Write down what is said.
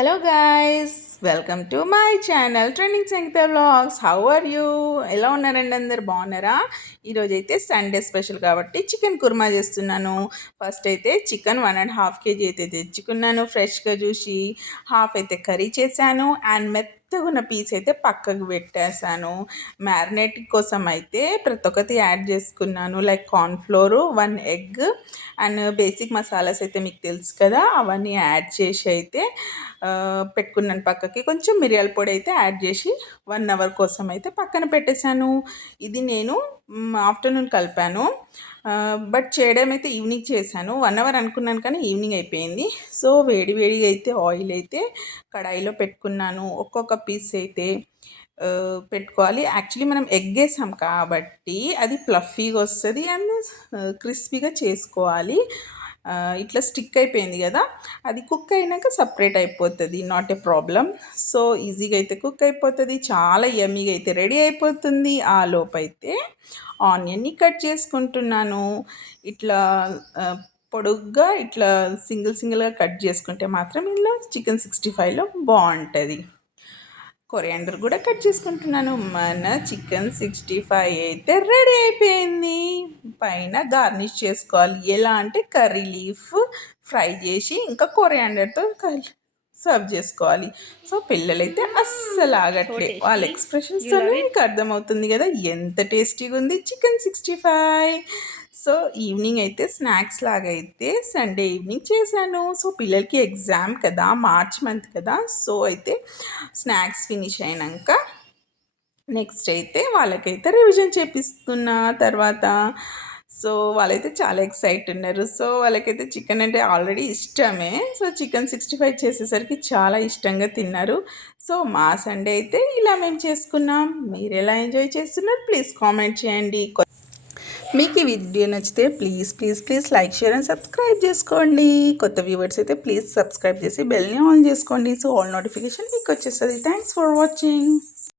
Hello guys, welcome to my channel trending Sangeetha vlogs. How are you? ఎలా ఉన్నారండి? అందరు బాగున్నారా? ఈరోజు అయితే సండే స్పెషల్ కాబట్టి చికెన్ కుర్మా చేస్తున్నాను. ఫస్ట్ అయితే చికెన్ 1.5 kg అయితే తెచ్చుకున్నాను. ఫ్రెష్గా చూసి హాఫ్ అయితే కర్రీ చేశాను అండ్ మెత్తగున్న పీస్ అయితే పక్కకు పెట్టేశాను. మ్యారినేట్ కోసం అయితే ప్రతి ఒక్కటి యాడ్ చేసుకున్నాను. Like cornflour, 1 egg and basic masalas అయితే మీకు తెలుసు కదా, అవన్నీ యాడ్ చేసి అయితే పెట్టుకున్నాను పక్కకి. కొంచెం మిరియాల పొడి అయితే యాడ్ చేసి 1 hour కోసం అయితే పక్కన పెట్టేశాను. ఇది నేను ఆఫ్టర్నూన్ కలిపాను, బట్ చేయడం అయితే ఈవినింగ్ చేశాను. 1 hour అనుకున్నాను కానీ ఈవినింగ్ అయిపోయింది. సో వేడిగా అయితే ఆయిల్ అయితే కడాయిలో పెట్టుకున్నాను. ఒక్కొక్క పీస్ అయితే పెట్టుకోవాలి. యాక్చువల్లీ మనం ఎగ్ వేసాం కాబట్టి అది ఫ్లఫీగా వస్తుంది అండ్ క్రిస్పీగా చేసుకోవాలి. ఇట్లా స్టిక్ అయిపోయింది కదా, అది కుక్ అయినాక సపరేట్ అయిపోతుంది, నాట్ ఏ ప్రాబ్లం. సో ఈజీగా అయితే కుక్ అయిపోతుంది, చాలా యమ్మీగా అయితే రెడీ అయిపోతుంది. ఆ లోపైతే ఆనియన్ని కట్ చేసుకుంటున్నాను. ఇట్లా పొడుగ్గా ఇట్లా సింగిల్గా కట్ చేసుకుంటే మాత్రం ఇలా చికెన్ 65లో బాగుంటుంది. కొరియాండర్ కూడా కట్ చేసుకుంటున్నాను. మన చికెన్ 65 అయితే రెడీ అయిపోయింది. పైన గార్నిష్ చేసుకోవాలి. ఎలా అంటే కర్రీ లీఫ్ ఫ్రై చేసి ఇంకా కొరియాండర్తో సర్వ్ చేసుకోవాలి. సో పిల్లలైతే అస్సలు ఆగట్లే, వాళ్ళ ఎక్స్ప్రెషన్స్తోనే మీకు అర్థమవుతుంది కదా ఎంత టేస్టీగా ఉంది చికెన్ 65. సో ఈవినింగ్ అయితే స్నాక్స్ లాగా అయితే సండే ఈవినింగ్ చేశాను. సో పిల్లలకి ఎగ్జామ్ కదా, మార్చ్ మంత్ కదా, సో అయితే స్నాక్స్ ఫినిష్ అయినాక నెక్స్ట్ అయితే వాళ్ళకైతే రివిజన్ చేపిస్తున్నా తర్వాత. సో వాళ్ళైతే చాలా ఎక్సైట్ ఉన్నారు. సో వాళ్ళకైతే చికెన్ అంటే ఆల్రెడీ ఇష్టమే. సో చికెన్ 65 చేసేసరికి చాలా ఇష్టంగా తిన్నారు. సో మా సండే అయితే ఇలా మేము చేసుకున్నాం. మీరు ఎలా ఎంజాయ్ చేస్తున్నారు ప్లీజ్ కామెంట్ చేయండి. మీకు ఈ వీడియో నచ్చితే please like, share and subscribe చేసుకోండి. కొత్త వ్యూవర్స్ అయితే ప్లీజ్ సబ్స్క్రైబ్ చేసి బెల్ని ఆన్ చేసుకోండి. సో ఆల్ నోటిఫికేషన్ మీకు వచ్చేస్తుంది. Thanks for watching.